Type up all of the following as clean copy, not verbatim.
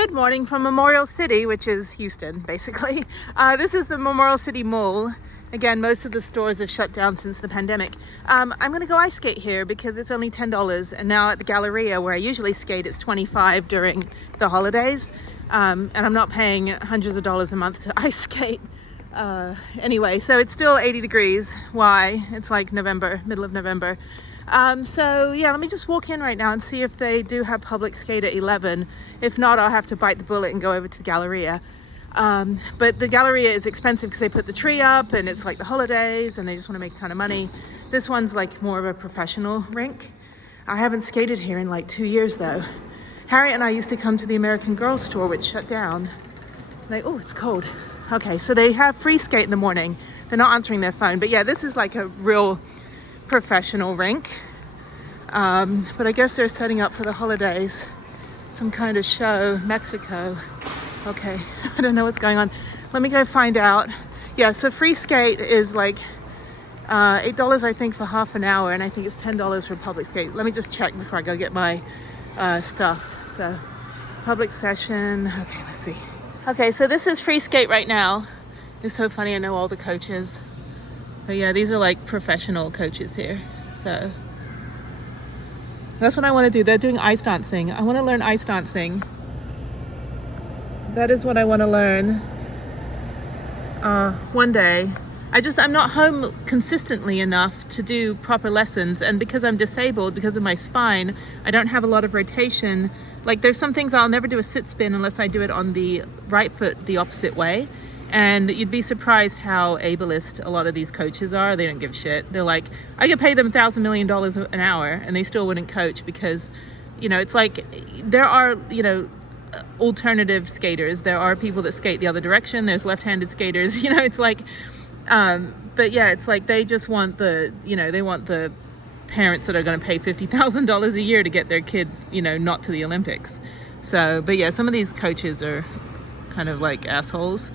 Good morning from Memorial City, which is Houston, basically. This is the Memorial City Mall. Again, most of the stores have shut down since the pandemic. I'm gonna go ice skate here because it's only $10, and now at the Galleria, where I usually skate, it's $25 during the holidays. And I'm not paying hundreds of dollars a month to ice skate. Anyway, so it's still 80 degrees. Why? It's like November, middle of November. So yeah, let me just walk in right now and see if they do have public skate at 11. If not, I'll have to bite the bullet and go over to the Galleria. But the Galleria is expensive because they put the tree up and it's like the holidays and they just want to make a ton of money. This one's like more of a professional rink. I haven't skated here in like 2 years though. Harriet and I used to come to the American Girl store, which shut down. Like, oh, it's cold. Okay, so they have free skate in the morning. They're not answering their phone, but yeah, this is like a real professional rink. But I guess they're setting up for the holidays, some kind of show. Mexico. Okay, I don't know what's going on. Let me go find out. Yeah, so free skate is like $8 I think for half an hour, and I think it's $10 for public skate. Let me just check before I go get my stuff. So public session. Okay, let's see. Okay, so this is free skate right now. It's so funny, I know all the coaches. But yeah, these are like professional coaches here. So that's what I want to do. They're doing ice dancing. I want to learn ice dancing. That is what I want to learn one day. I'm not home consistently enough to do proper lessons, and because I'm disabled, because of my spine, I don't have a lot of rotation. Like there's some things I'll never do a sit spin unless I do it on the right foot the opposite way. And you'd be surprised how ableist a lot of these coaches are. They don't give a shit. They're like, I could pay them $1,000 million an hour and they still wouldn't coach because, you know, it's like there are, you know, alternative skaters. There are people that skate the other direction. There's left-handed skaters, you know, it's like, but yeah, it's like they just want the, you know, they want the parents that are going to pay $50,000 a year to get their kid, you know, not to the Olympics. So, but yeah, some of these coaches are kind of like assholes.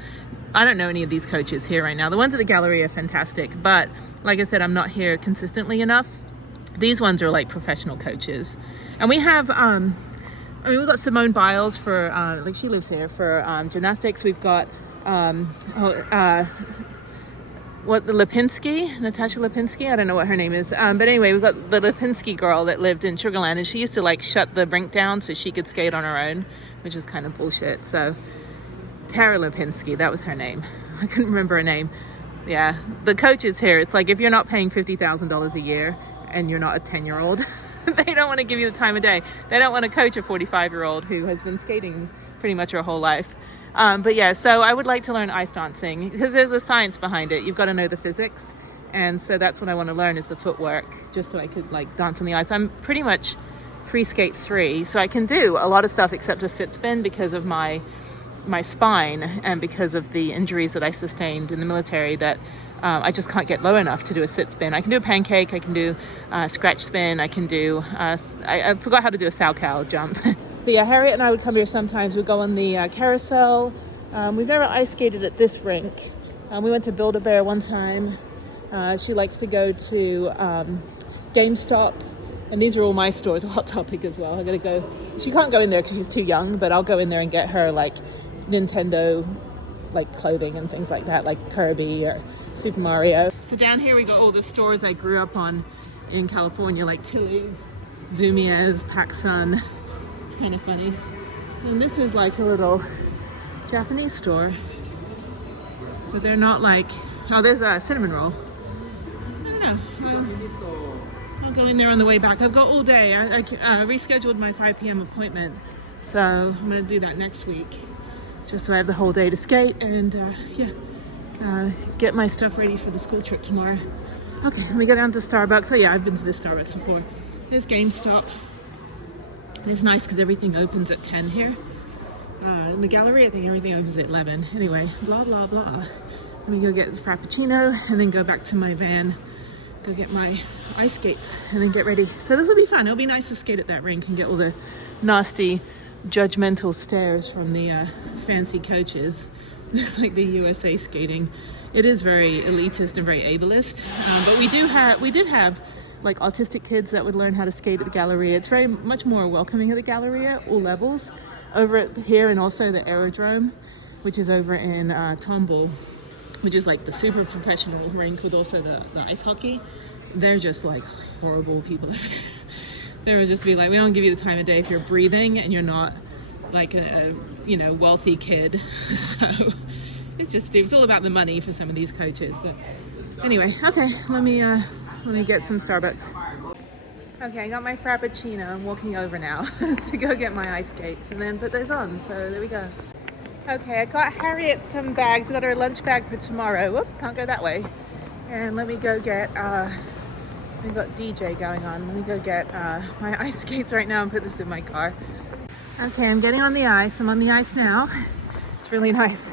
I don't know any of these coaches here right now. The ones at the Galleria are fantastic, but like I said, I'm not here consistently enough. These ones are like professional coaches. And we have, I mean, we've got Simone Biles for, like she lives here, for gymnastics. We've got, Natasha Lipinski, I don't know what her name is. But anyway, we've got the Lipinski girl that lived in Sugarland, and she used to like shut the rink down so she could skate on her own, which is kind of bullshit. So Tara Lipinski, that was her name. I couldn't remember her name. Yeah, the coaches here, it's like if you're not paying $50,000 a year and you're not a 10-year-old, they don't want to give you the time of day. They don't want to coach a 45-year-old who has been skating pretty much her whole life. But yeah, so I would like to learn ice dancing because there's a science behind it. You've got to know the physics. And so that's what I want to learn is the footwork, just so I could like dance on the ice. I'm pretty much free skate 3, so I can do a lot of stuff except a sit spin because of my spine and because of the injuries that I sustained in the military that I just can't get low enough to do a sit spin. I can do a pancake, I can do a scratch spin, I can do, I forgot how to do a sow cow jump. But yeah, Harriet and I would come here sometimes. We'd go on the carousel. We've never ice skated at this rink. We went to Build-A-Bear one time. She likes to go to GameStop. And these are all my stores, Hot Topic as well. I gotta go. She can't go in there because she's too young, but I'll go in there and get her like Nintendo like clothing and things like that, like Kirby or Super Mario. So down here we got all the stores I grew up on in California, like Tilly's, Zumiez, PacSun. It's kind of funny. And this is like a little Japanese store, but they're not like, oh, there's a cinnamon roll. I don't know. I'll go in there on the way back. I've got all day. I rescheduled my 5 p.m. appointment, so I'm gonna do that next week. Just so I have the whole day to skate and get my stuff ready for the school trip tomorrow. Okay, let me go down to Starbucks. Oh yeah, I've been to this Starbucks before. There's GameStop. It's nice because everything opens at 10 here. In the Gallery, I think everything opens at 11. Anyway, blah, blah, blah. Let me go get the Frappuccino and then go back to my van, go get my ice skates and then get ready. So this will be fun. It'll be nice to skate at that rink and get all the nasty judgmental stares from the fancy coaches. It's like the USA skating. It is very elitist and very ableist, but we did have like autistic kids that would learn how to skate at the Galleria. It's very much more welcoming at the Galleria, all levels. over at here, and also the aerodrome, which is over in Tomball, which is like the super professional rink with also the ice hockey. They're just like horrible people over there. They would just be like, we don't give you the time of day if you're breathing and you're not like a wealthy kid. So it's just stupid. It's all about the money for some of these coaches. But anyway, okay, let me get some Starbucks. Okay, I got my Frappuccino. I'm walking over now to go get my ice skates and then put those on. So there we go. Okay, I got Harriet some bags. I got her a lunch bag for tomorrow. Whoop, can't go that way. And let me go get, we've got DJ going on. Let me go get my ice skates right now and put this in my car. Okay, I'm getting on the ice. I'm on the ice now. It's really nice.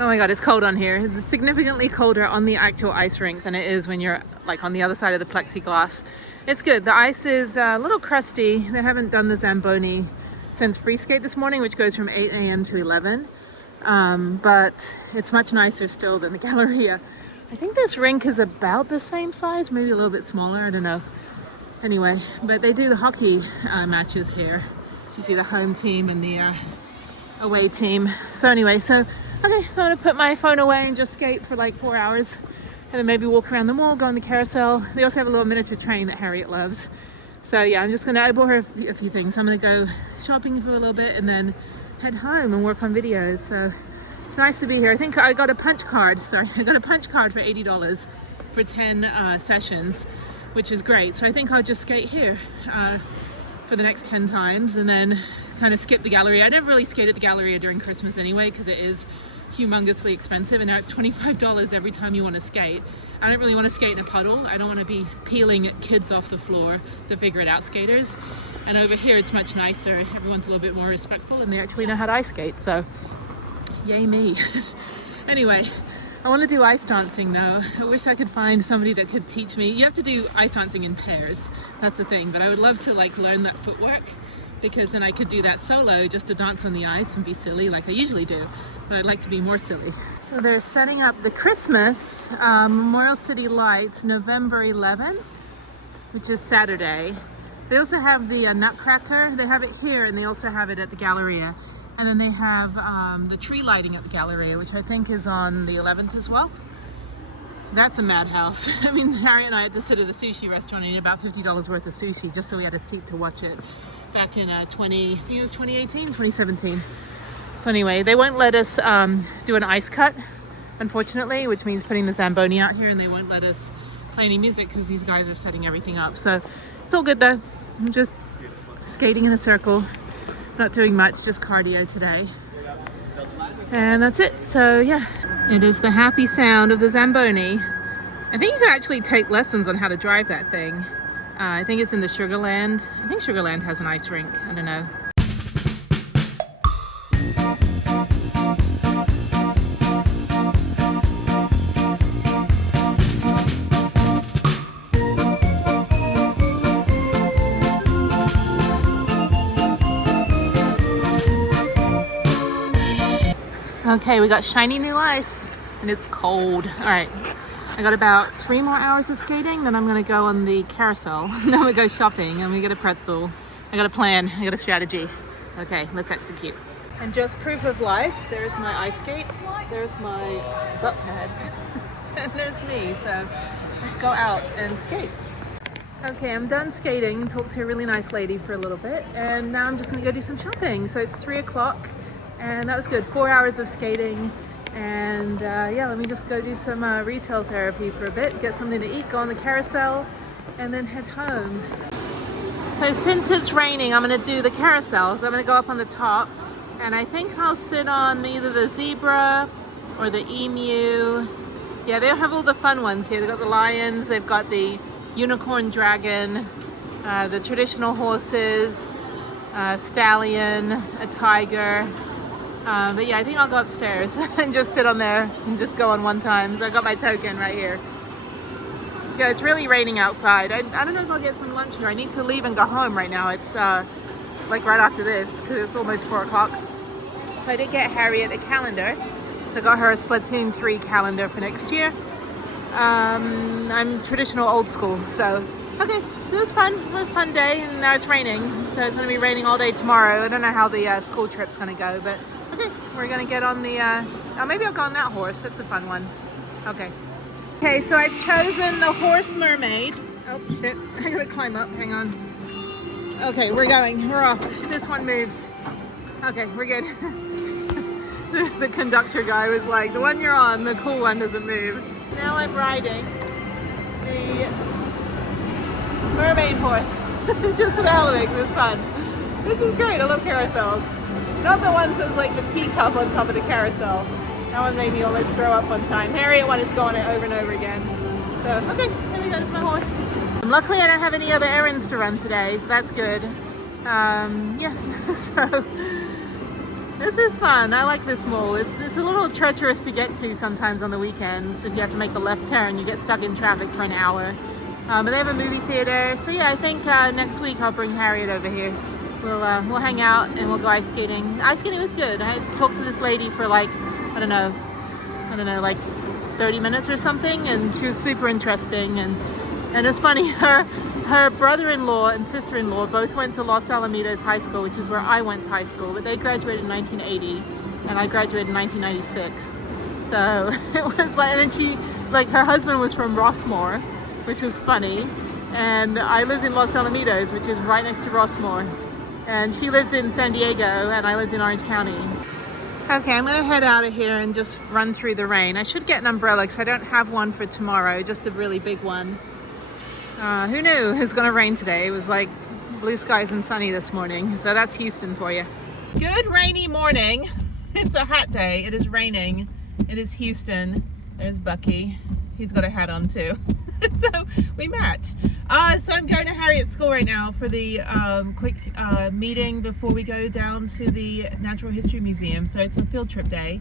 Oh my God, it's cold on here. It's significantly colder on the actual ice rink than it is when you're like on the other side of the plexiglass. It's good. The ice is a little crusty. They haven't done the Zamboni since free skate this morning, which goes from 8 a.m. to 11. But it's much nicer still than the Galleria. I think this rink is about the same size, maybe a little bit smaller, I don't know. Anyway, but they do the hockey matches here. You see the home team and the away team. So anyway, okay, so I'm gonna put my phone away and just skate for like 4 hours and then maybe walk around the mall, go on the carousel. They also have a little miniature train that Harriet loves. So yeah, I bought her a few things. I'm gonna go shopping for a little bit and then head home and work on videos. So it's nice to be here. I think I got a punch card. I got a punch card for $80 for 10 sessions, which is great. So I think I'll just skate here for the next 10 times and then kind of skip the Galleria. I never really skate at the Galleria during Christmas anyway because it is humongously expensive, and now it's $25 every time you want to skate. I don't really want to skate in a puddle. I don't want to be peeling kids off the floor, the figure it out skaters. And over here it's much nicer. Everyone's a little bit more respectful and they actually know how to ice skate, so yay me. Anyway, I want to do ice dancing though. I wish I could find somebody that could teach me. You have to do ice dancing in pairs, that's the thing, but I would love to like learn that footwork, because then I could do that solo just to dance on the ice and be silly like I usually do, but I'd like to be more silly. So they're setting up the Christmas Memorial City Lights November 11th, which is Saturday. They also have the Nutcracker. They have it here and they also have it at the Galleria. And then they have the tree lighting at the Galleria, which I think is on the 11th as well. That's a madhouse. I mean, Harriet and I had to sit at the sushi restaurant and eat about $50 worth of sushi just so we had a seat to watch it back in 2017. So anyway, they won't let us do an ice cut, unfortunately, which means putting the Zamboni out here, and they won't let us play any music because these guys are setting everything up. So it's all good though. I'm just skating in a circle, not doing much, just cardio today. And that's it. So yeah, it is the happy sound of the Zamboni. I think you can actually take lessons on how to drive that thing. I think it's in the Sugarland. I think Sugarland has an ice rink. I don't know. Okay, we got shiny new ice and it's cold. All right, I got about 3 more hours of skating, then I'm gonna go on the carousel. Then we go shopping and we get a pretzel. I got a plan, I got a strategy. Okay, let's execute. And just proof of life, there's my ice skates, there's my butt pads, and there's me. So let's go out and skate. Okay, I'm done skating and talked to a really nice lady for a little bit, and now I'm just gonna go do some shopping. So it's 3 o'clock. And that was good, 4 hours of skating. And yeah, let me just go do some retail therapy for a bit, get something to eat, go on the carousel, and then head home. So since it's raining, I'm gonna do the carousel. So I'm gonna go up on the top, and I think I'll sit on either the zebra or the emu. Yeah, they have all the fun ones here. They've got the lions, they've got the unicorn dragon, the traditional horses, stallion, a tiger. But yeah, I think I'll go upstairs and just sit on there and just go on one time. So I got my token right here. Yeah, it's really raining outside. I don't know if I'll get some lunch here. I need to leave and go home right now. It's like right after this because it's almost 4 o'clock. So I did get Harriet a calendar. So I got her a Splatoon 3 calendar for next year. I'm traditional old school. So, okay, So it was fun. It was a fun day, and now it's raining. So it's going to be raining all day tomorrow. I don't know how the school trip's going to go, but okay, we're going to get on the, maybe I'll go on that horse. That's a fun one. Okay. Okay, so I've chosen the horse mermaid. Oh, shit. I gotta climb up. Hang on. Okay, we're going. We're off. This one moves. Okay, we're good. The conductor guy was like, the one you're on, the cool one doesn't move. Now I'm riding the mermaid horse. Just for the hell of it, 'cause it's fun. This is great. I love carousels. Not the ones that's like the teacup on top of the carousel. That one made me almost throw up one time. Harriet wanted to go on it over and over again. So, okay, here we go. It's my horse. Luckily, I don't have any other errands to run today, so that's good. Yeah, so this is fun. I like this mall. It's a little treacherous to get to sometimes on the weekends. If you have to make a left turn, you get stuck in traffic for an hour. But they have a movie theater. So yeah, I think next week I'll bring Harriet over here. We'll hang out and we'll go ice skating. Ice skating was good. I talked to this lady for like, I don't know, like 30 minutes or something, and she was super interesting. And it's funny, her brother-in-law and sister-in-law both went to Los Alamitos High School, which is where I went to high school, but they graduated in 1980 and I graduated in 1996. So it was like, and then her husband was from Rossmore, which was funny. And I lived in Los Alamitos, which is right next to Rossmore. And she lived in San Diego and I lived in Orange County. Okay, I'm gonna head out of here and just run through the rain. I should get an umbrella because I don't have one for tomorrow, just a really big one. Who knew it was gonna rain today? It was like blue skies and sunny this morning. So that's Houston for you. Good rainy morning. It's a hot day. It is raining. It is Houston. There's Bucky. He's got a hat on too. So we match. So I'm going to Harriet's school right now for the quick meeting before we go down to the Natural History Museum. So it's a field trip day.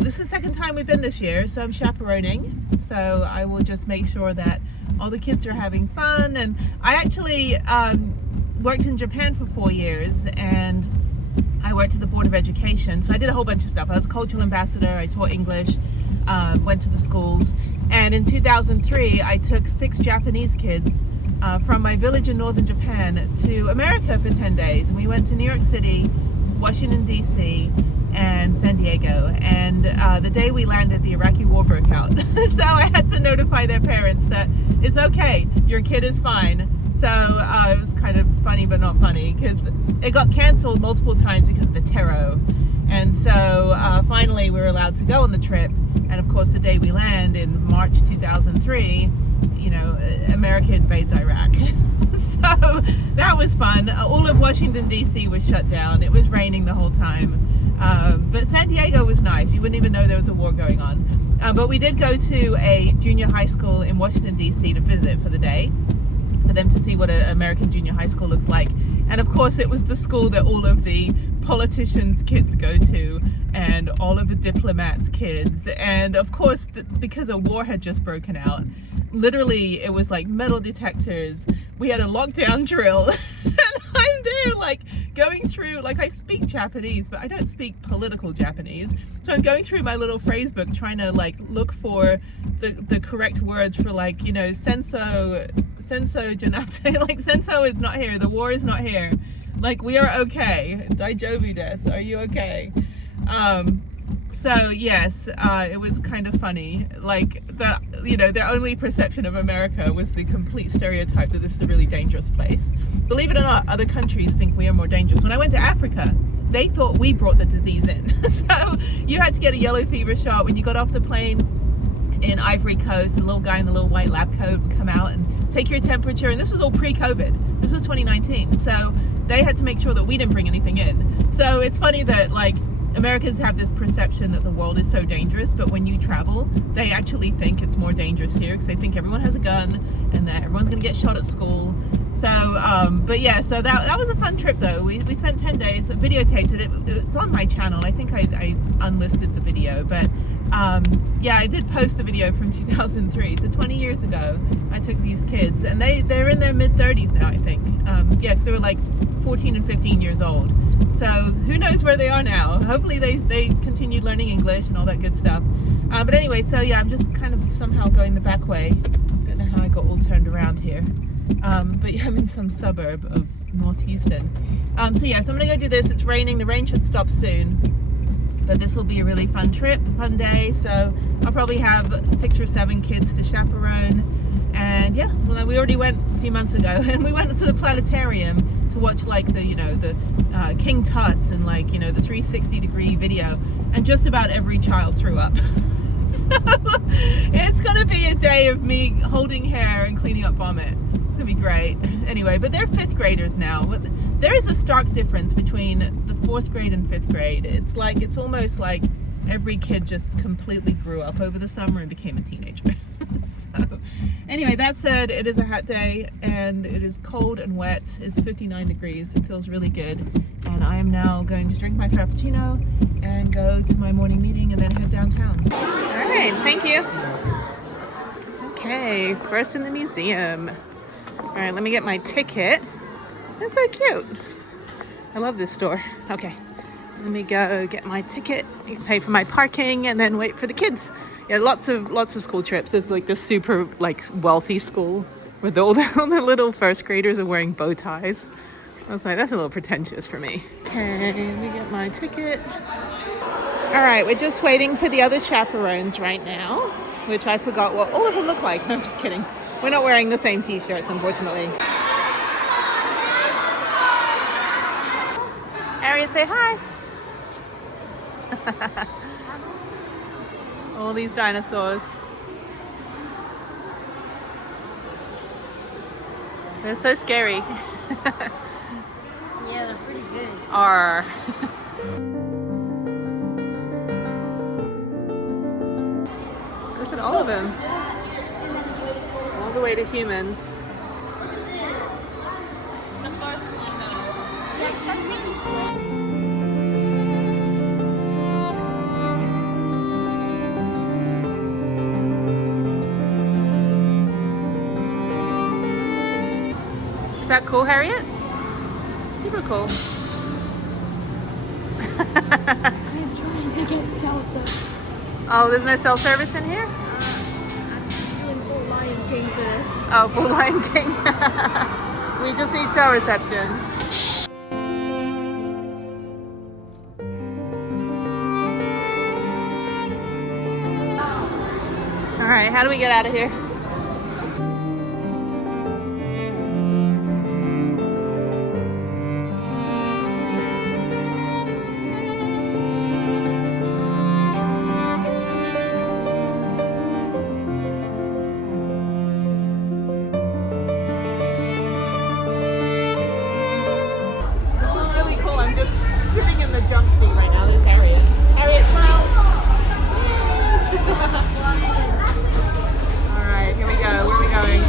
This is the second time we've been this year, so I'm chaperoning. So I will just make sure that all the kids are having fun. And I actually worked in Japan for 4 years, and I worked at the Board of Education. So I did a whole bunch of stuff. I was a cultural ambassador. I taught English, went to the schools. And in 2003, I took 6 Japanese kids from my village in northern Japan to America for 10 days. And we went to New York City, Washington, D.C., and San Diego. And the day we landed, the Iraqi war broke out. So I had to notify their parents that it's okay, your kid is fine. So it was kind of funny, but not funny, because it got canceled multiple times because of the terror. And so finally we were allowed to go on the trip. And of course, the day we land in March 2003, you know, America invades Iraq. So that was fun. All of Washington, D.C. was shut down. It was raining the whole time. But San Diego was nice. You wouldn't even know there was a war going on. But we did go to a junior high school in Washington, D.C. to visit for the day, for them to see what an American junior high school looks like. And of course, it was the school that all of the politicians' kids go to, and all of the diplomats' kids. And of course, because a war had just broken out, literally it was like metal detectors. We had a lockdown drill. And I'm there like going through, like I speak Japanese, but I don't speak political Japanese. So I'm going through my little phrase book trying to like look for the correct words for, like, you know, senso janate, like senso is not here, the war is not here. Like, we are okay. Daijobu desu. Are you okay? So yes, it was kind of funny. Like, you know, their only perception of America was the complete stereotype that this is a really dangerous place. Believe it or not, other countries think we are more dangerous. When I went to Africa, they thought we brought the disease in. So you had to get a yellow fever shot when you got off the plane in Ivory Coast. The little guy in the little white lab coat would come out and take your temperature. And this was all pre-COVID. This was 2019. So they had to make sure that we didn't bring anything in. So it's funny that, like, Americans have this perception that the world is so dangerous, but when you travel, they actually think it's more dangerous here because they think everyone has a gun and that everyone's gonna get shot at school. So, but yeah, so that was a fun trip though. We spent 10 days, videotaped it. It's on my channel. I think I unlisted the video, but yeah, I did post the video from 2003. So 20 years ago, I took these kids, and they're in their mid-30s now, I think. Yeah, because they were like 14 and 15 years old. So who knows where they are now? Hopefully they continued learning English and all that good stuff. But anyway, so yeah, I'm just kind of somehow going the back way. I don't know how I got all turned around here. But yeah, I'm in some suburb of North Houston. So yeah, so I'm gonna go do this. It's raining, the rain should stop soon. But this will be a really fun trip, fun day. So I'll probably have 6 or 7 kids to chaperone. And yeah, well, we already went a few months ago, and we went to the planetarium to watch like the, you know, the King Tut's and like, you know, the 360-degree video. And just about every child threw up. So it's gonna be a day of me holding hair and cleaning up vomit. It's gonna be great. Anyway, but they're 5th graders now. There is a stark difference between the 4th grade and 5th grade. It's almost like every kid just completely grew up over the summer and became a teenager. So anyway, that said, it is a hot day and it is cold and wet. It's 59 degrees. It feels really good. And I am now going to drink my Frappuccino and go to my morning meeting and then head downtown. All right, thank you. Okay, first in the museum. All right, let me get my ticket. That's so cute. I love this store. Okay, let me go get my ticket, pay for my parking, and then wait for the kids. Yeah, lots of school trips. There's like this super like wealthy school where all the little 1st graders are wearing bow ties. I was like, that's a little pretentious for me. Okay, let me get my ticket. All right, we're just waiting for the other chaperones right now, which I forgot what all of them look like. No, I'm just kidding. We're not wearing the same t-shirts, unfortunately. Harriet, say hi. All these dinosaurs. They're so scary. Yeah, they're pretty big. Arr. Look at all of them. All the way to humans. Look at this. The first one though. Yes, that's me. Is that cool, Harriet? Super cool. I'm trying to get salsa. Oh, there's no cell service in here? I'm doing full Lion King for this. Oh, full Lion King. We just need cell reception. All right, how do we get out of here? Sitting in the jump seat right now. There's Harriet. Harriet, smile. All right, here we go. Where are we going?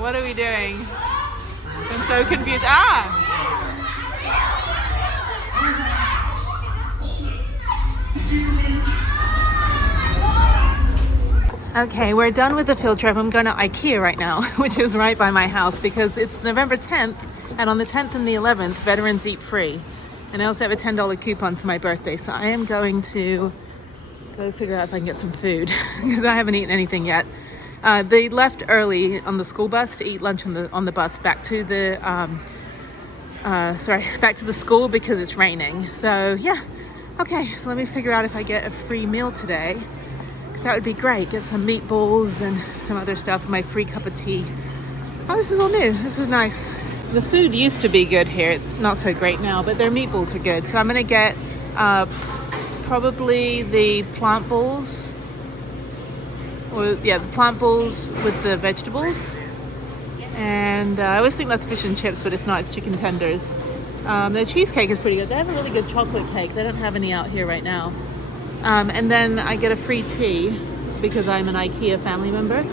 What are we doing? I'm so confused. Ah! Okay, we're done with the field trip. I'm going to IKEA right now, which is right by my house because it's November 10th, and on the 10th and the 11th, veterans eat free. And I also have a $10 coupon for my birthday, so I am going to go figure out if I can get some food because I haven't eaten anything yet. They left early on the school bus to eat lunch on the bus back to the back to the school because it's raining. So yeah, okay. So let me figure out if I get a free meal today. That would be great. Get some meatballs and some other stuff. My free cup of tea. Oh, this is all new. This is nice. The food used to be good here. It's not so great now, but their meatballs are good. So I'm gonna get probably the plant balls, or yeah, the plant balls with the vegetables. And I always think that's fish and chips, but it's not. It's chicken tenders. Their cheesecake is pretty good. They have a really good chocolate cake. They don't have any out here right now. And then I get a free tea because I'm an IKEA family member.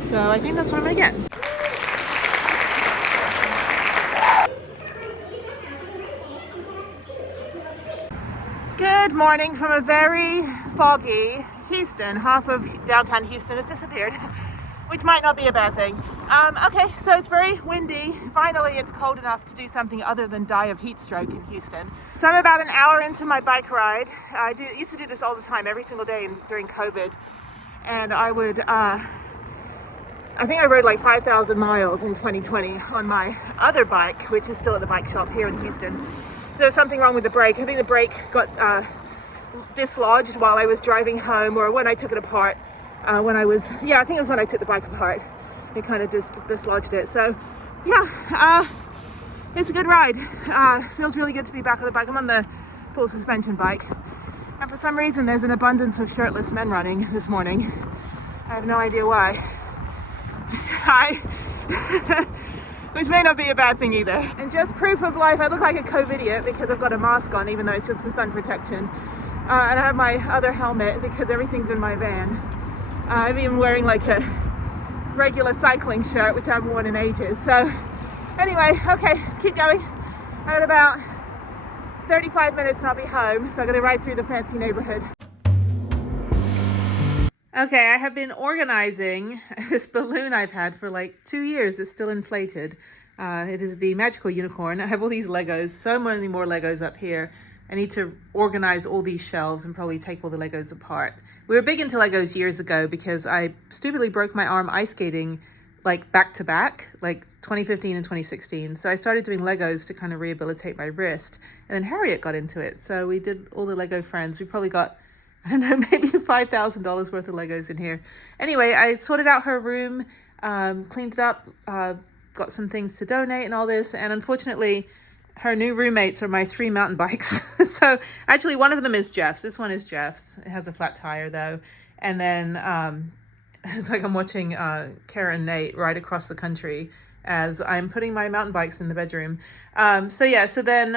So I think that's what I'm gonna get. Good morning from a very foggy Houston. Half of downtown Houston has disappeared, which might not be a bad thing. Okay, so it's very windy. Finally, it's cold enough to do something other than die of heat stroke in Houston. So I'm about an hour into my bike ride. I used to do this all the time, every single day during COVID. And I would, I think I rode like 5,000 miles in 2020 on my other bike, which is still at the bike shop here in Houston. There's something wrong with the brake. I think the brake got dislodged while I was driving home, or when I took it apart. I think it was when I took the bike apart. It kind of dislodged it. So yeah, it's a good ride. Feels really good to be back on the bike. I'm on the full suspension bike, and for some reason there's an abundance of shirtless men running this morning. I have no idea why. Which may not be a bad thing either. And just proof of life, I look like a COVID-idiot because I've got a mask on, even though it's just for sun protection. And I have my other helmet because everything's in my van. I'm even wearing like a regular cycling shirt, which I haven't worn in ages. So anyway, okay, let's keep going. I have about 35 minutes and I'll be home. So I'm gonna ride through the fancy neighborhood. Okay, I have been organizing this balloon I've had for like 2 years. It's still inflated. It is the magical unicorn. I have all these Legos, so many more Legos up here. I need to organize all these shelves and probably take all the Legos apart. We were big into Legos years ago because I stupidly broke my arm ice skating like back to back, like 2015 and 2016. So I started doing Legos to kind of rehabilitate my wrist. And then Harriet got into it. So we did all the Lego friends. We probably got, I don't know, maybe $5,000 worth of Legos in here. Anyway, I sorted out her room, cleaned it up, got some things to donate and all this. And unfortunately, her new roommates are my 3 mountain bikes. So actually one of them is Jeff's. This one is Jeff's. It has a flat tire though. And then it's like I'm watching Kara and Nate ride across the country as I'm putting my mountain bikes in the bedroom. So then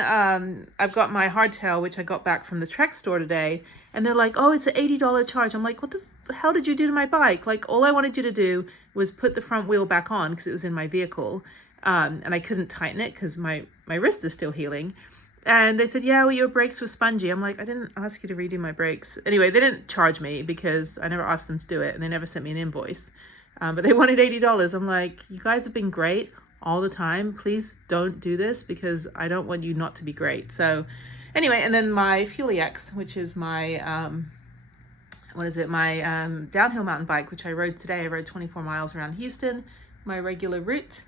I've got my hardtail, which I got back from the Trek store today. And they're like, oh, it's an $80 charge. I'm like, what the hell did you do to my bike? Like, all I wanted you to do was put the front wheel back on because it was in my vehicle. And I couldn't tighten it because my wrist is still healing. And they said, yeah, well, your brakes were spongy. I'm like, I didn't ask you to redo my brakes. Anyway, they didn't charge me because I never asked them to do it. And they never sent me an invoice. But they wanted $80. I'm like, you guys have been great all the time. Please don't do this because I don't want you not to be great. So anyway, and then my Fuelix, which is my, downhill mountain bike, which I rode today. I rode 24 miles around Houston, my regular route.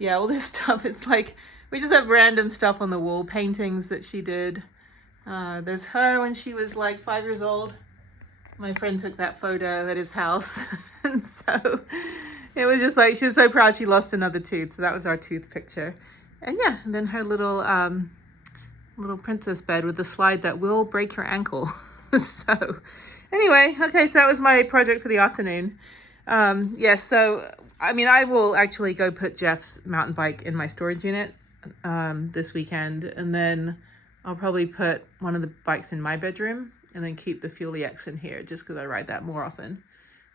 Yeah, all this stuff, it's like, we just have random stuff on the wall, paintings that she did. There's her when she was like 5 years old. My friend took that photo at his house. And so it was just like, she was so proud she lost another tooth. So that was our tooth picture. And yeah, and then her little princess bed with the slide that will break your ankle. So anyway, okay, so that was my project for the afternoon. So I mean, I will actually go put Jeff's mountain bike in my storage unit this weekend, and then I'll probably put one of the bikes in my bedroom and then keep the Fuelix in here just because I ride that more often.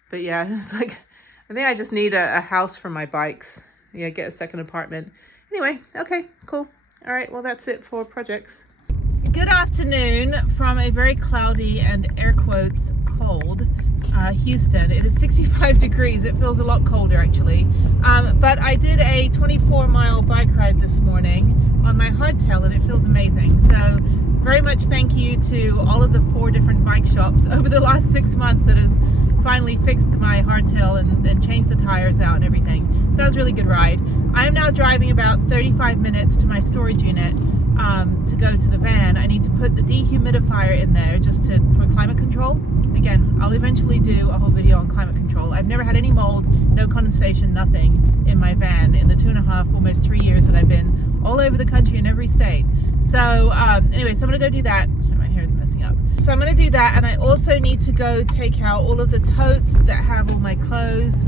But yeah, it's like, I think I just need a house for my bikes. Yeah, get a second apartment. Anyway, okay, cool. All right, well, that's it for projects. Good afternoon from a very cloudy and air quotes cold Houston. It is 65 degrees. It feels a lot colder actually. But I did a 24-mile bike ride this morning on my hardtail and it feels amazing. So very much thank you to all of the 4 different bike shops over the last 6 months that has finally fixed my hardtail and changed the tires out and everything. So that was a really good ride. I am now driving about 35 minutes to my storage unit to go to the van. I need to put the dehumidifier in there just for climate control. Again, I'll eventually do a whole video on climate control. I've never had any mold, no condensation, nothing in my van in the 2.5, almost 3 years that I've been all over the country in every state. So anyway, so I'm gonna go do that. Sorry, my hair is messing up. So I'm gonna do that, and I also need to go take out all of the totes that have all my clothes.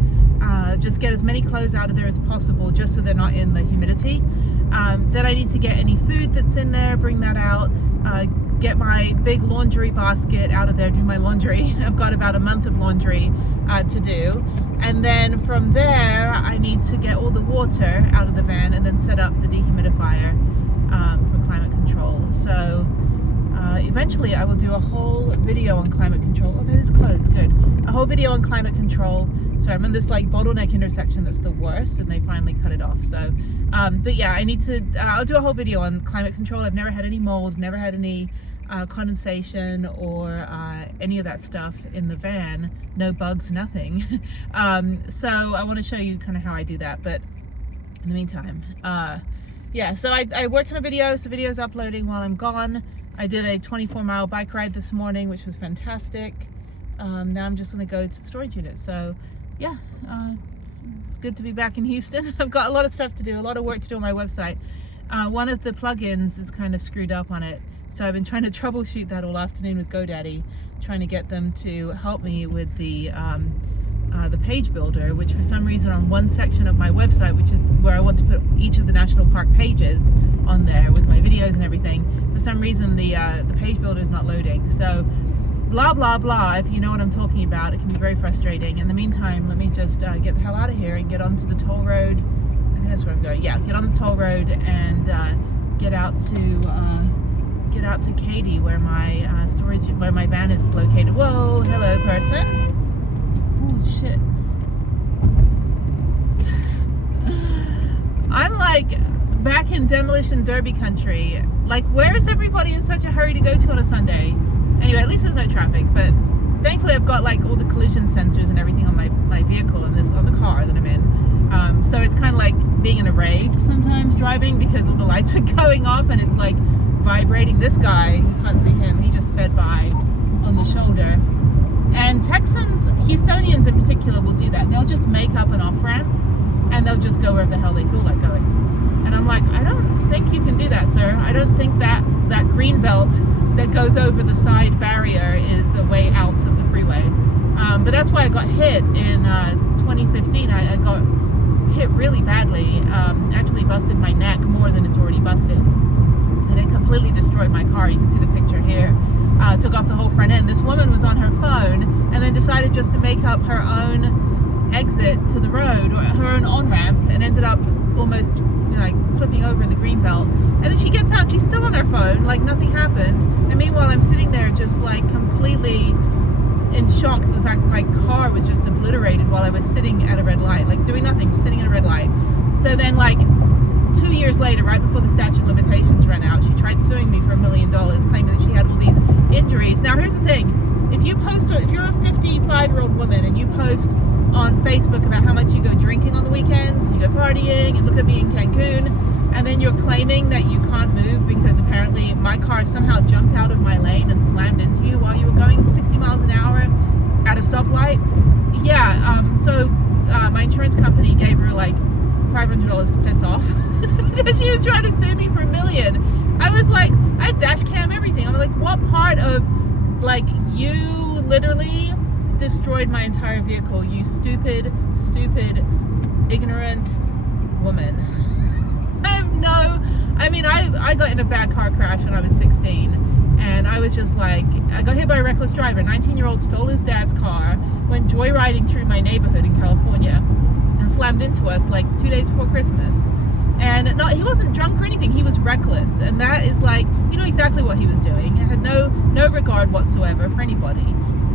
Just get as many clothes out of there as possible just so they're not in the humidity. Then I need to get any food that's in there, bring that out, get my big laundry basket out of there, do my laundry. I've got about a month of laundry to do. And then from there, I need to get all the water out of the van and then set up the dehumidifier for climate control. So eventually I will do a whole video on climate control. Oh, that is closed, good. A whole video on climate control. So I'm in this like bottleneck intersection that's the worst, and they finally cut it off. So, but yeah, I need to, I'll do a whole video on climate control. I've never had any mold, never had any condensation or any of that stuff in the van. No bugs, nothing. So I want to show you kind of how I do that. But in the meantime, yeah, so I worked on a video. So the video's uploading while I'm gone. I did a 24-mile bike ride this morning, which was fantastic. Now I'm just going to go to the storage unit. So yeah, it's good to be back in Houston. I've got a lot of stuff to do, a lot of work to do on my website. One of the plugins is kind of screwed up on it. So I've been trying to troubleshoot that all afternoon with GoDaddy, trying to get them to help me with the page builder, which for some reason on one section of my website, which is where I want to put each of the national park pages on there with my videos and everything, for some reason the page builder is not loading. So blah blah blah, if you know what I'm talking about. It can be very frustrating. In the meantime, let me just get the hell out of here and get onto the toll road. I think that's where I'm going. Yeah, get on the toll road and get out to Katy, where my where my van is located. Whoa, hello person. Oh shit. I'm like back in demolition derby country. Like, where is everybody in such a hurry to go to on a Sunday? Anyway, at least there's no traffic, but thankfully I've got like all the collision sensors and everything on my vehicle and on the car that I'm in. So it's kind of like being in a rave sometimes driving, because all the lights are going off and it's like vibrating. This guy, you can't see him, he just sped by on the shoulder. And Texans, Houstonians in particular, will do that. They'll just make up an off-ramp and they'll just go wherever the hell they feel like going. And I'm like, I don't think you can do that, sir. I don't think that green belt that goes over the side barrier is a way out of the freeway. But that's why I got hit in 2015. I got hit really badly. Actually busted my neck more than it's already busted. And it completely destroyed my car. You can see the picture here. Took off the whole front end. This woman was on her phone and then decided just to make up her own exit to the road, or her own on-ramp, and ended up almost like flipping over in the green belt. And then she gets out, she's still on her phone like nothing happened. And meanwhile I'm sitting there just like completely in shock at the fact that my car was just obliterated while I was sitting at a red light, like doing nothing, sitting at a red light. So then like 2 years later, right before the statute of limitations ran out, she tried suing me for $1 million, claiming that she had all these injuries. Now here's the thing, if you're a 55-year-old woman and you post on Facebook about how much you go drinking on the weekends, you go partying, and look at me in Cancun, and then you're claiming that you can't move because apparently my car somehow jumped out of my lane and slammed into you while you were going 60 miles an hour at a stoplight. Yeah, so my insurance company gave her like $500 to piss off because she was trying to sue me for $1 million. I was like, I had dash cam, everything. I'm like, what part of, like, you literally destroyed my entire vehicle, you stupid, ignorant woman. I got in a bad car crash when I was 16, and I was just like, I got hit by a reckless driver. A 19-year-old stole his dad's car, went joyriding through my neighborhood in California, and slammed into us like 2 days before Christmas. And no, he wasn't drunk or anything, he was reckless, and that is like, you know exactly what he was doing. He had no regard whatsoever for anybody.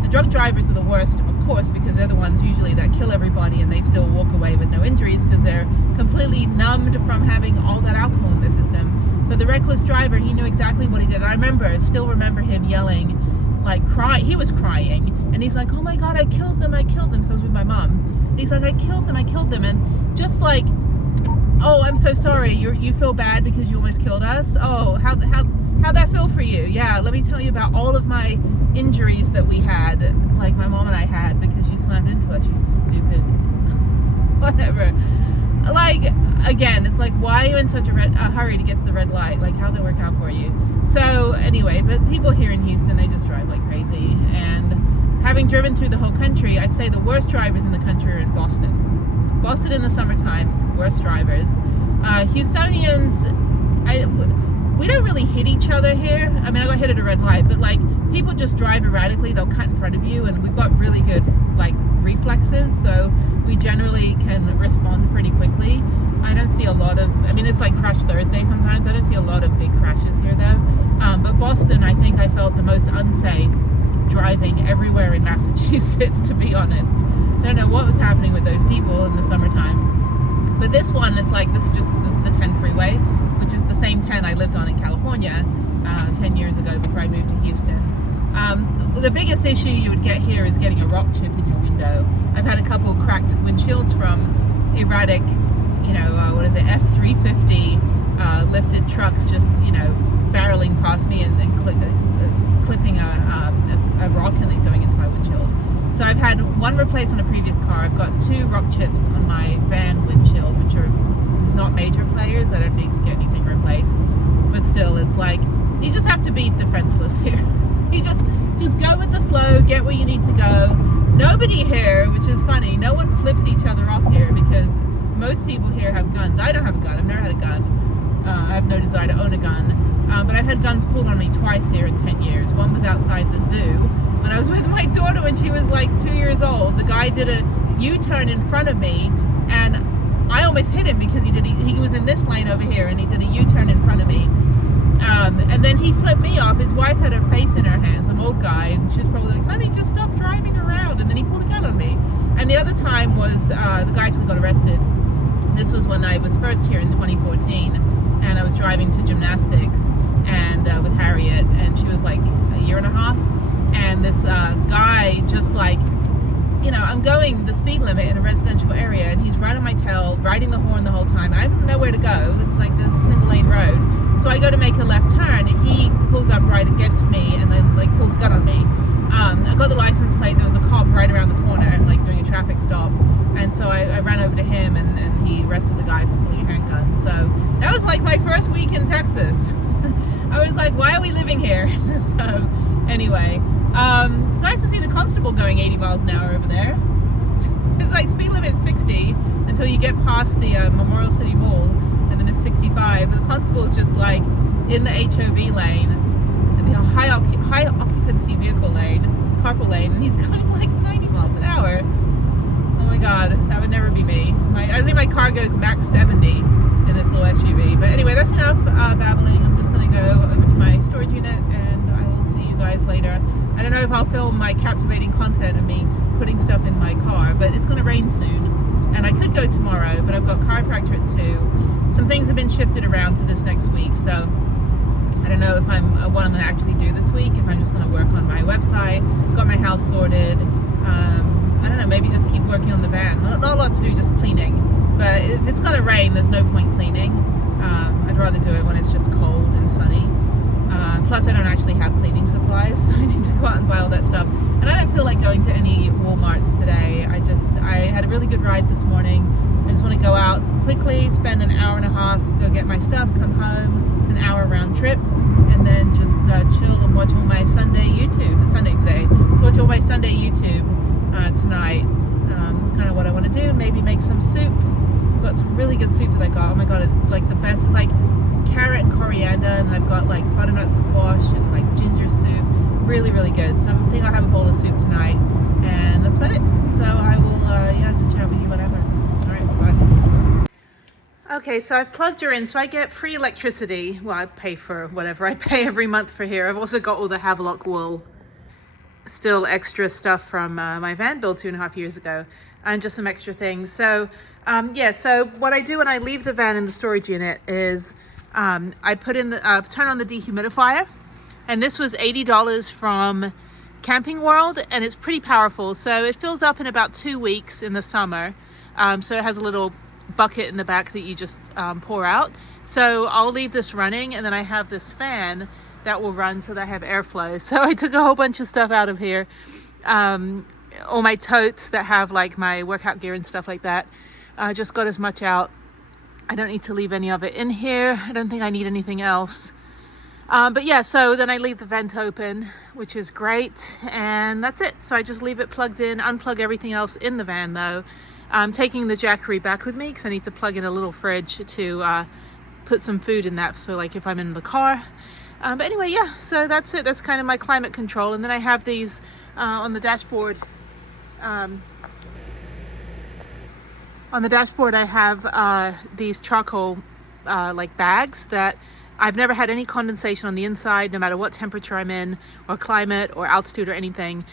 The drunk drivers are the worst, of course, because they're the ones usually that kill everybody and they still walk away with no injuries because they're completely numbed from having all that alcohol in their system. But the reckless driver, he knew exactly what he did. I still remember him yelling, like crying. He was crying, and he's like, oh my God, I killed them. So I was with my mom. And he's like, I killed them. And just like, oh, I'm so sorry. You feel bad because you almost killed us? Oh, how'd that feel for you? Yeah, let me tell you about all of my injuries that we had, like my mom and I had, because you slammed into us, you stupid whatever. Like, again, it's like, why are you in such a hurry to get to the red light? Like, how'd that work out for you? So anyway, but people here in Houston, they just drive like crazy. And having driven through the whole country, I'd say the worst drivers in the country are in Boston. Boston in the summertime, worst drivers. Houstonians, we don't really hit each other here. I mean, I got hit at a red light, but like, people just drive erratically. They'll cut in front of you, and we've got really good like reflexes, so we generally can respond pretty quickly. I don't see a lot of, I mean, it's like Crash Thursday sometimes. I don't see a lot of big crashes here though. But Boston, I think I felt the most unsafe driving everywhere in Massachusetts, to be honest. I don't know what was happening with those people in the summertime. But this one is like, this is just the 10 freeway, which is the same 10 I lived on in California 10 years ago before I moved to Houston. The biggest issue you would get here is getting a rock chip in your window. I've had a couple cracked windshields from erratic, F-350 lifted trucks just, barreling past me and clipping a rock and then going into my windshield. So I've had one replaced on a previous car. I've got 2 rock chips on my van windshield, which are not major players. I don't need to get anything replaced. But still, it's like, you just have to be defenseless here. You just go with the flow, get where you need to go. Nobody here, which is funny, no one flips each other off here because most people here have guns. I don't have a gun. I've never had a gun. I have no desire to own a gun. But I've had guns pulled on me twice here in 10 years. One was outside the zoo when I was with my daughter when she was like 2 years old. The guy did a U-turn in front of me and I almost hit him because he was in this lane over here and he did a U-turn in front of me. And then he flipped me off. His wife had her face in her hands, some old guy, and she was probably like, honey, just stop driving around. And then he pulled a gun on me. And the other time was the guy actually got arrested. This was when I was first here in 2014, and I was driving to gymnastics and with Harriet, and she was like a year and a half. And this guy just like, I'm going the speed limit in a residential area, and he's right on my tail, riding the horn the whole time. I don't know where to go. It's like this single lane road. So I go to make a left turn, and he pulls up right against me and then like pulls a gun on me. I got the license plate. There was a cop right around the corner, like doing a traffic stop. And so I ran over to him, and he arrested the guy for pulling a handgun. So that was like my first week in Texas. I was like, why are we living here? So anyway, it's nice to see the constable going 80 miles an hour over there. It's like speed limit 60 until you get past the Memorial City Mall, and then it's 65. But the constable is just like in the HOV lane, in the high occupancy vehicle lane, carpool lane, and he's going like 90 miles an hour. Oh my God, that would never be me. I think my car goes max 70 in this little SUV. But anyway, that's enough babbling. I'm just going to go over to my storage unit, and I will see you guys later. I don't know if I'll film my captivating content of me putting stuff in my car, but it's going to rain soon. And I could go tomorrow, but I've got chiropractor at 2. Some things have been shifted around for this next week, so I don't know if what I'm going to actually do this week, if I'm just going to work on my website, got my house sorted. I don't know, maybe just keep working on the van. Not a lot to do, just cleaning. But if it's going to rain, there's no point cleaning. I'd rather do it when it's just cold and sunny. Plus, I don't actually have cleaning supplies, so I need to go out and buy all that stuff. And I don't feel like going to any Walmarts today. I had a really good ride this morning. I just want to go out quickly, spend an hour and a half, go get my stuff, come home. It's an hour round trip, and then just chill and watch all my Sunday YouTube. It's Sunday today, so watch all my Sunday YouTube tonight. That's kind of what I want to do. Maybe make some soup. I've got some really good soup that I got. Oh my God, it's like the best. It's like carrot and coriander, and I've got like butternut squash and like ginger soup. Really, really good. So I think I'll have a bowl of soup tonight, and that's about it. So I will, just chat with you whenever. All right, bye. Okay, so I've plugged her in, so I get free electricity. Well, I pay for whatever I pay every month for here. I've also got all the Havelock wool, still extra stuff from my van build 2.5 years ago, and just some extra things. So so what I do when I leave the van in the storage unit is I put in the turn on the dehumidifier, and this was $80 from Camping World, and it's pretty powerful. So it fills up in about 2 weeks in the summer. So it has a little bucket in the back that you just pour out. So I'll leave this running, and then I have this fan that will run so that I have airflow. So I took a whole bunch of stuff out of here. All my totes that have like my workout gear and stuff like that. Just got as much out. I don't need to leave any of it in here. I don't think I need anything else. But yeah, so then I leave the vent open, which is great. And that's it. So I just leave it plugged in, unplug everything else in the van though. I'm taking the Jackery back with me because I need to plug in a little fridge to put some food in that. So like if I'm in the car. But anyway, yeah, so that's it. That's kind of my climate control. And then I have these on the dashboard. On the dashboard, I have these charcoal like bags that I've never had any condensation on the inside, no matter what temperature I'm in, or climate, or altitude, or anything.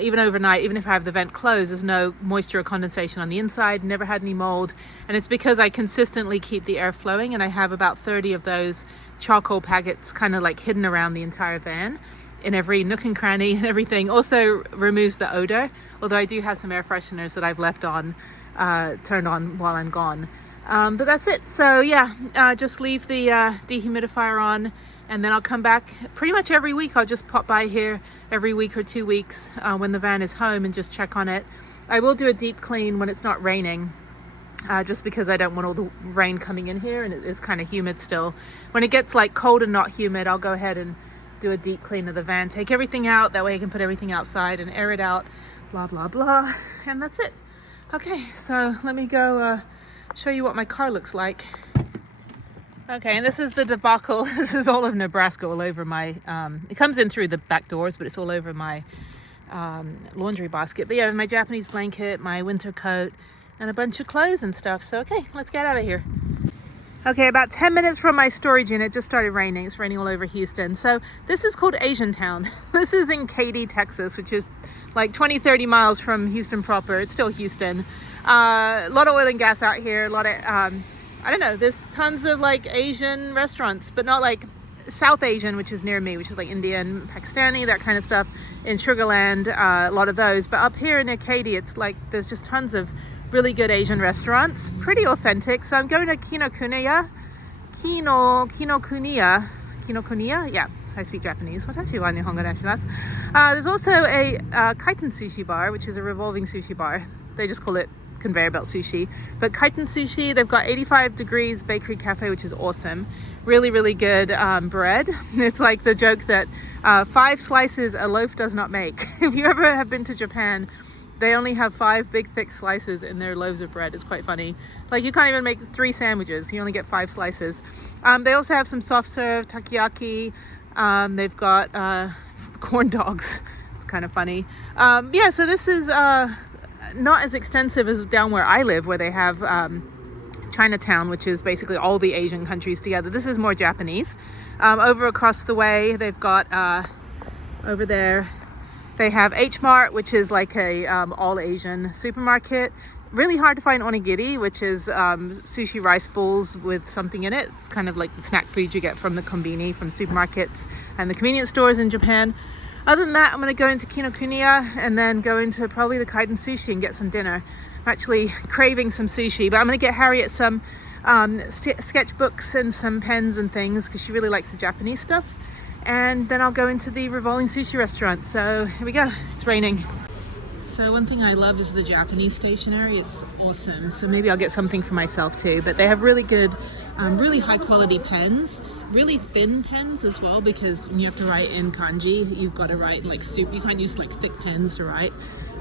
Even overnight, even if I have the vent closed, there's no moisture or condensation on the inside. Never had any mold. And it's because I consistently keep the air flowing, and I have about 30 of those charcoal packets kind of like hidden around the entire van, in every nook and cranny and everything. Also removes the odor, although I do have some air fresheners that I've left on, turned on while I'm gone. But that's it. So yeah, just leave the dehumidifier on, and then I'll come back pretty much every week. I'll just pop by here every week or 2 weeks when the van is home and just check on it. I will do a deep clean when it's not raining, just because I don't want all the rain coming in here, and it is kind of humid still. When it gets like cold and not humid, I'll go ahead and do a deep clean of the van, take everything out, that way I can put everything outside and air it out, blah blah blah, and that's it. Okay, so let me go show you what my car looks like. Okay, and this is the debacle. This is all of Nebraska all over my, it comes in through the back doors, but it's all over my laundry basket. But yeah, my Japanese blanket, my winter coat, and a bunch of clothes and stuff. So okay, let's get out of here. Okay, about 10 minutes from my storage unit, it just started raining. It's raining all over Houston. So this is called Asian Town. This is in Katy, Texas, which is like 20-30 miles from Houston proper. It's still Houston. A lot of oil and gas out here. A lot of, I don't know, there's tons of like Asian restaurants, but not like South Asian, which is near me, which is like Indian, Pakistani, that kind of stuff. In Sugar Land, a lot of those. But up here in Katy, it's like there's just tons of really good Asian restaurants, pretty authentic. So I'm going to Kinokuniya. Yeah, I speak Japanese. There's also a kaiten sushi bar, which is a revolving sushi bar. They just call it conveyor belt sushi. But kaiten sushi, they've got 85 degrees bakery cafe, which is awesome. Really, really good bread. It's like the joke that 5 slices a loaf does not make. If you ever have been to Japan, they only have 5 big thick slices in their loaves of bread. It's quite funny. Like you can't even make 3 sandwiches. You only get 5 slices. They also have some soft serve, takoyaki. They've got corn dogs. It's kind of funny. Yeah, so this is not as extensive as down where I live, where they have Chinatown, which is basically all the Asian countries together. This is more Japanese. Over across the way, they've got over there, they have H Mart, which is like a all Asian supermarket. Really hard to find onigiri, which is sushi rice balls with something in it. It's kind of like the snack food you get from the kombini, from supermarkets and the convenience stores in Japan. Other than that, I'm going to go into Kinokuniya and then go into probably the kaiten sushi and get some dinner. I'm actually craving some sushi, but I'm going to get Harriet some sketchbooks and some pens and things because she really likes the Japanese stuff. And then I'll go into the revolving sushi restaurant. So here we go. It's raining. So one thing I love is the Japanese stationery. It's awesome. So maybe I'll get something for myself too. But they have really good, really high quality pens. Really thin pens as well, because when you have to write in kanji, you've got to write like soup. You can't use like thick pens to write.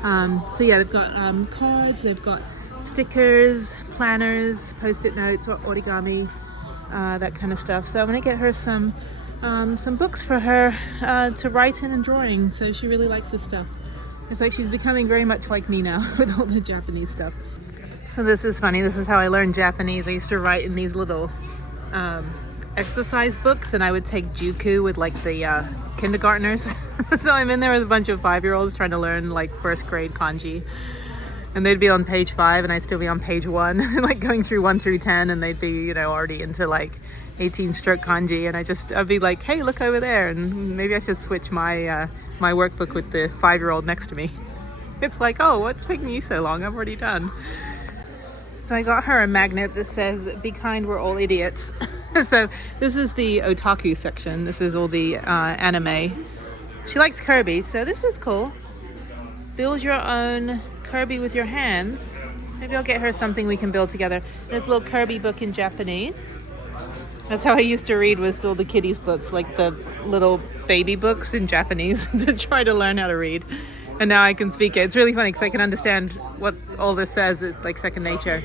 So yeah, they've got cards. They've got stickers, planners, post-it notes, or origami, that kind of stuff. So I'm gonna get her some books for her to write in and drawing. So she really likes this stuff. It's like she's becoming very much like me now with all the Japanese stuff. So this is funny. This is how I learned Japanese. I used to write in these little exercise books, and I would take juku with like the kindergartners. So I'm in there with a bunch of 5-year-olds trying to learn like first grade kanji. And they'd be on page 5 and I'd still be on page 1, like going through 1 through 10, and they'd be, you know, already into like 18-stroke kanji, and I'd be like, hey, look over there, and maybe I should switch my my workbook with the 5-year-old next to me. It's like, oh, what's taking you so long? I'm already done. So I got her a magnet that says, be kind, we're all idiots. So this is the otaku section. This is all the anime. She likes Kirby, so this is cool. Build your own Kirby with your hands. Maybe I'll get her something we can build together. There's a little Kirby book in Japanese. That's how I used to read, was all the kiddies books, like the little baby books in Japanese to try to learn how to read. And now I can speak it. It's really funny because I can understand what all this says. It's like second nature.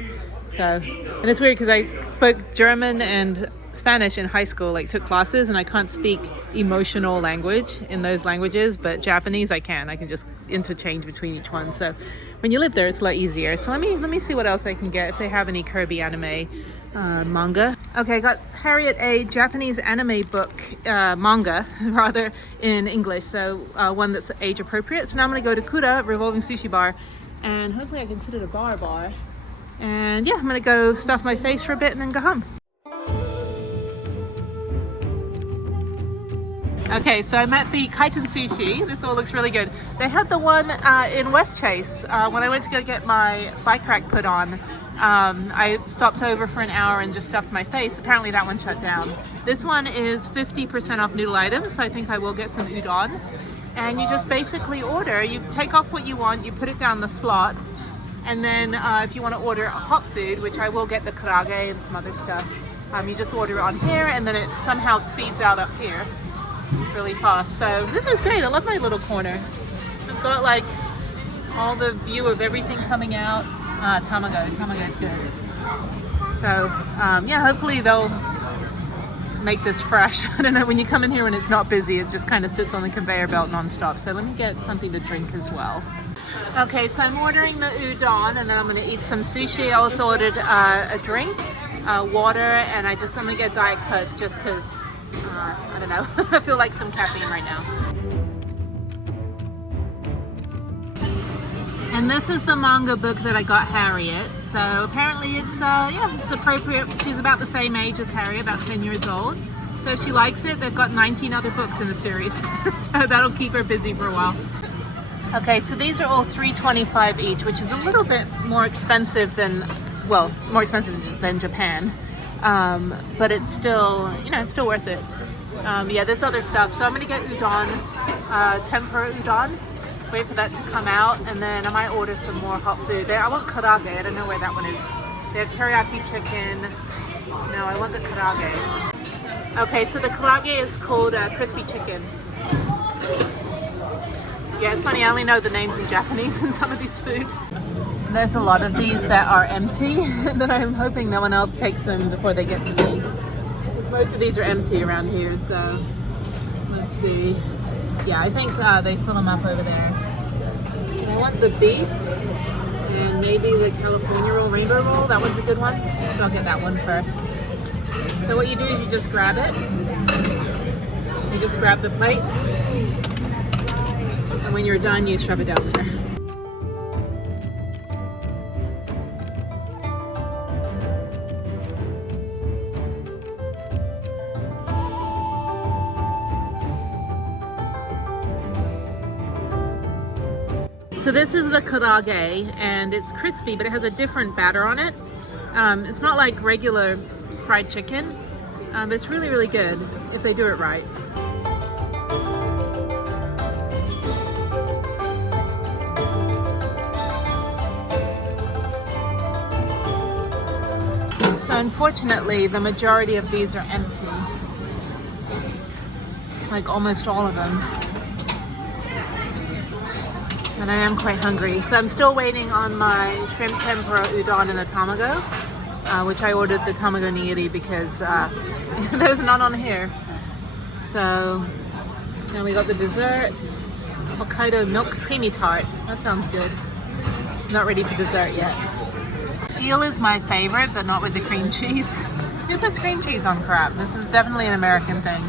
So, and it's weird because I spoke German and Spanish in high school, like took classes, and I can't speak emotional language in those languages, but Japanese I can just interchange between each one. So when you live there, it's a lot easier. So let me see what else I can get, if they have any Kirby anime. manga. Okay, I got Harriet a Japanese anime book, manga rather, in English, so one that's age appropriate. So now I'm gonna go to Kura Revolving Sushi Bar, and hopefully I can sit at a bar. And yeah, I'm gonna go stuff my face for a bit and then go home. Okay, so I'm at the Kaiten Sushi. This all looks really good. They had the one in West Chase. When I went to go get my bike rack put on, I stopped over for an hour and just stuffed my face. Apparently that one shut down. This one is 50% off noodle items, so I think I will get some udon. And you just basically order, you take off what you want, you put it down the slot, and then if you want to order hot food, which I will get the karage and some other stuff, you just order it on here, and then it somehow speeds out up here really fast. So this is great. I love my little corner. I've got like all the view of everything coming out. Tamago's good. So yeah, hopefully they'll make this fresh. I don't know, when you come in here when it's not busy, it just kind of sits on the conveyor belt non-stop. So let me get something to drink as well. Okay, so I'm ordering the udon, and then I'm going to eat some sushi. I also ordered a drink, water, and I'm going to get Diet Coke just because I don't know, I feel like some caffeine right now. And this is the manga book that I got Harriet. So apparently it's, yeah, it's appropriate. She's about the same age as Harriet, about 10 years old. So if she likes it, they've got 19 other books in the series. So that'll keep her busy for a while. Okay, so these are all $3.25 each, which is a little bit more expensive than, well, it's more expensive than Japan. But it's still, you know, it's still worth it. Yeah, there's other stuff. So I'm gonna get udon, tempura udon. Wait for that to come out, and then I might order some more hot food. I want karage. I don't know where that one is. They have teriyaki chicken. No, I want the karage. Okay, so the karage is called crispy chicken. Yeah, it's funny. I only know the names in Japanese in some of these foods. There's a lot of these that are empty that I'm hoping no one else takes them before they get to me. Because most of these are empty around here, so let's see. Yeah, I think they fill them up over there. And I want the beef and maybe the California roll, rainbow roll. That one's a good one. So I'll get that one first. So what you do is you just grab it. You just grab the plate. And when you're done, you shove it down there. So this is the karage, and it's crispy, but it has a different batter on it. It's not like regular fried chicken, but it's really, really good if they do it right. So unfortunately, the majority of these are empty. Like almost all of them. And I am quite hungry. So I'm still waiting on my shrimp tempura udon and the tamago, which I ordered the tamago nigiri because there's none on here. So now we got the desserts. Hokkaido milk creamy tart. That sounds good. Not ready for dessert yet. Eel is my favorite, but not with the cream cheese. Who puts cream cheese on crab? This is definitely an American thing.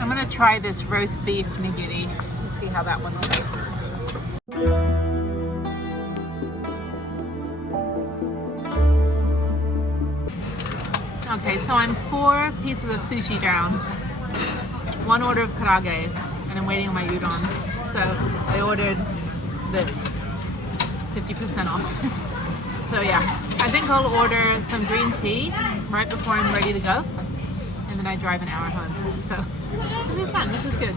I'm gonna try this roast beef nigiri and see how that one tastes. Okay, so I'm 4 pieces of sushi down, 1 order of karage, and I'm waiting on my udon. So I ordered this, 50% off. So yeah, I think I'll order some green tea right before I'm ready to go, and then I drive an hour home. So this is fun, this is good.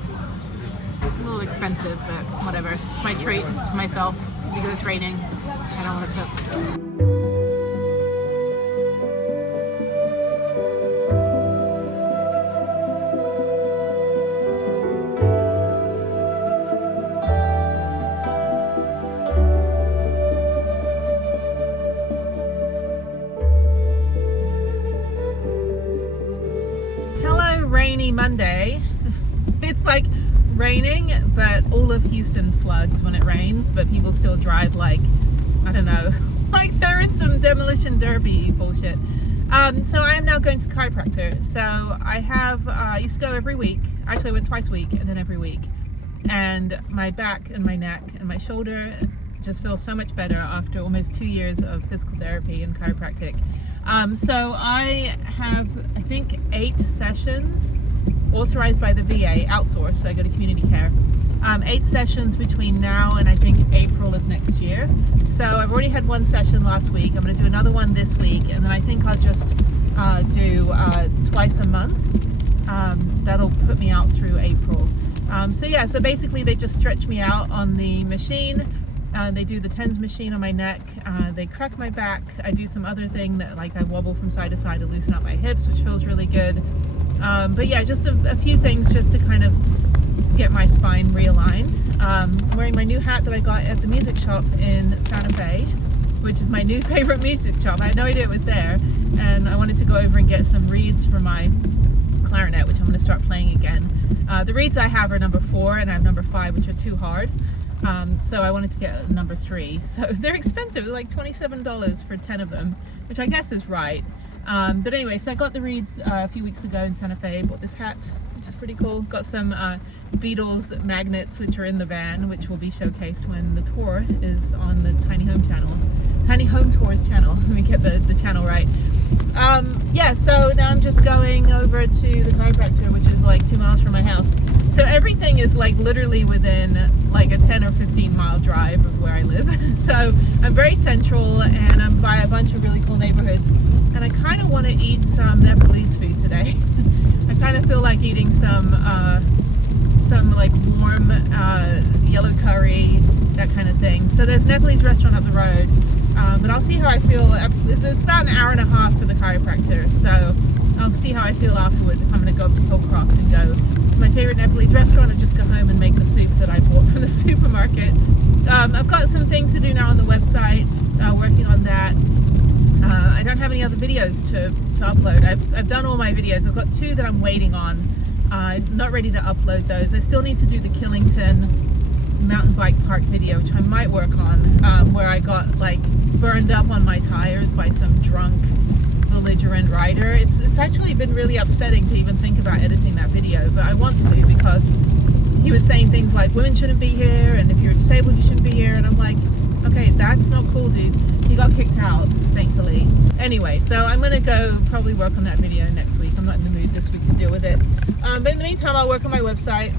A little expensive, but whatever. It's my treat to myself because it's raining. I don't want to cook. Hello, rainy Monday. It's like raining, but all of Houston floods when it rains, but people still drive like, I don't know, like they're in some demolition derby bullshit. So I am now going to chiropractor. So I used to go every week. Actually, I went twice a week and then every week. And my back and my neck and my shoulder just feel so much better after almost 2 years of physical therapy and chiropractic. So I have, I think, 8 sessions authorized by the VA, outsourced, so I go to community care. 8 sessions between now and I think April of next year. So I've already had 1 session last week. I'm going to do another one this week, and then I think I'll just do twice a month. That'll put me out through April. So yeah, so basically they just stretch me out on the machine. They do the TENS machine on my neck. They crack my back. I do some other thing that, like, I wobble from side to side to loosen up my hips, which feels really good. But yeah, just a few things just to kind of get my spine realigned. I'm wearing my new hat that I got at the music shop in Santa Fe, which is my new favorite music shop. I had no idea it was there, and I wanted to go over and get some reeds for my clarinet, which I'm going to start playing again. The reeds I have are number 4, and I have number 5, which are too hard. So I wanted to get number 3. So they're expensive. They're like $27 for 10 of them, which I guess is right. But anyway, so I got the reeds a few weeks ago in Santa Fe. Bought this hat, which is pretty cool. Got some Beatles magnets, which are in the van, which will be showcased when the tour is on the Tiny Home channel. Tiny Home Tours channel. Let me get the channel right. Yeah, so now I'm just going over to the chiropractor, which is like 2 miles from my house. So everything is like literally within like a 10 or 15 mile drive of where I live. So I'm very central, and I'm by a bunch of really cool neighborhoods. And I kind of want to eat some Nepalese food today. I kind of feel like eating some like warm yellow curry, that kind of thing. So there's a Nepalese restaurant up the road, but I'll see how I feel. It's about an hour and a half for the chiropractor, so I'll see how I feel afterwards, if I'm going to go up to Hillcroft and go to my favorite Nepalese restaurant, or just go home and make the soup that I bought from the supermarket. I've got some things to do now on the website, working on that. I don't have any other videos to upload. I've done all my videos. I've got 2 that I'm waiting on. I'm not ready to upload those. I still need to do the Killington mountain bike park video, which I might work on, where I got like burned up on my tires by some drunk belligerent rider. It's actually been really upsetting to even think about editing that video, but I want to, because he was saying things like women shouldn't be here, and if you're disabled you shouldn't be here, and I'm like, okay, that's not cool, dude. He got kicked out, thankfully. Anyway, so I'm gonna go probably work on that video next week. I'm not in the mood this week to deal with it, but in the meantime I'll work on my website,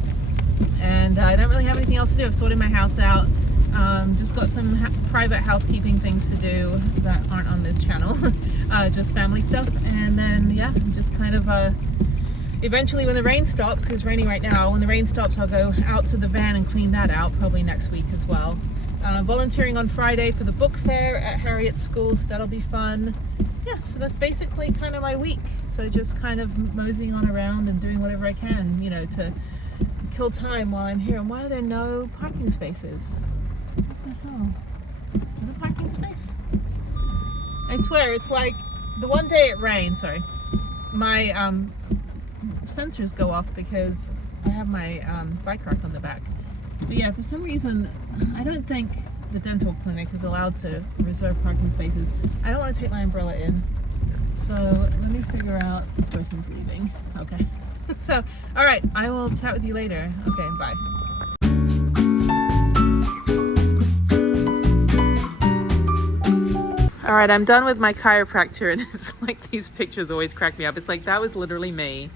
and I don't really have anything else to do. I've sorted my house out. Just got some private housekeeping things to do that aren't on this channel. Just family stuff, and then yeah, just kind of eventually when the rain stops, because it's raining right now, when the rain stops I'll go out to the van and clean that out, probably next week as well. Volunteering on Friday for the book fair at Harriet's school, so that'll be fun. Yeah, so that's basically kind of my week. So just kind of moseying on around and doing whatever I can, you know, to kill time while I'm here. And why are there no parking spaces? What the hell? Is it a parking space? I swear, it's like the one day it rains, sorry, my sensors go off because I have my bike rack on the back. But yeah, for some reason, I don't think the dental clinic is allowed to reserve parking spaces. I don't want to take my umbrella in. So let me figure out, this person's leaving. Okay. So, all right, I will chat with you later. Okay, bye. All right, I'm done with my chiropractor, and it's like these pictures always crack me up. It's like, that was literally me.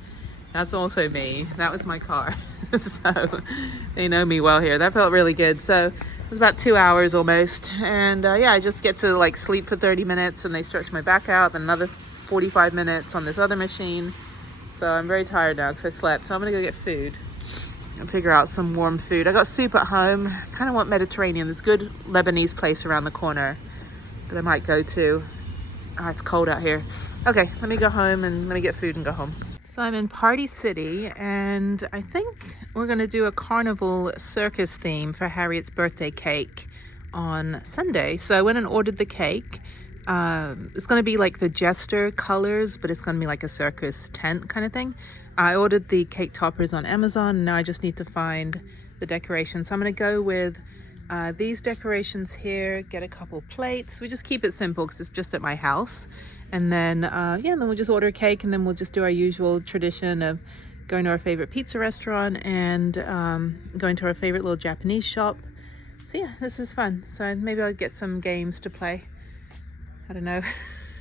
That's also me. That was my car. So they know me well here. That felt really good. So it was about 2 hours almost. And yeah, I just get to like sleep for 30 minutes, and they stretch my back out, then another 45 minutes on this other machine. So I'm very tired now because I slept. So I'm gonna go get food and figure out some warm food. I got soup at home. Kind of want Mediterranean. There's a good Lebanese place around the corner that I might go to. Oh, it's cold out here. Okay, let me go home and let me get food and go home. So I'm in Party City, and I think we're gonna do a carnival circus theme for Harriet's birthday cake on Sunday. So I went and ordered the cake. It's gonna be like the jester colors, but it's gonna be like a circus tent kind of thing. I ordered the cake toppers on Amazon, and now I just need to find the decoration. So I'm gonna go with These decorations here, get a couple plates. We just keep it simple because it's just at my house. And then, yeah, and then we'll just order a cake, and then we'll just do our usual tradition of going to our favorite pizza restaurant and going to our favorite little Japanese shop. So yeah, this is fun. So maybe I'll get some games to play. I don't know.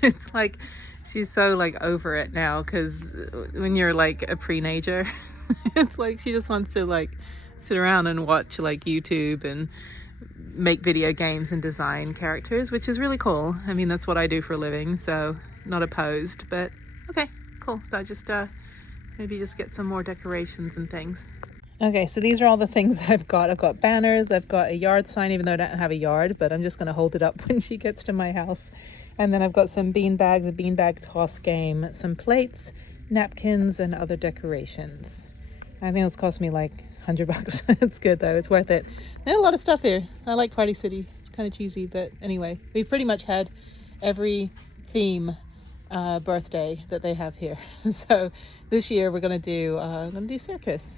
It's like she's so like over it now, because when you're like a pre-nager, it's like she just wants to like sit around and watch like YouTube and make video games and design characters, which is really cool. I mean, that's what I do for a living, so not opposed, but okay, cool. So I just maybe just get some more decorations and things. Okay, so these are all the things I've got. I've got banners, I've got a yard sign, even though I don't have a yard, but I'm just going to hold it up when she gets to my house. And then I've got some bean bags, a beanbag toss game, some plates, napkins, and other decorations. I think it's cost me like $100. It's good though, it's worth it. There's a lot of stuff here. I like Party City. It's kind of cheesy, but anyway, we've pretty much had every theme birthday that they have here. So this year we're gonna do circus.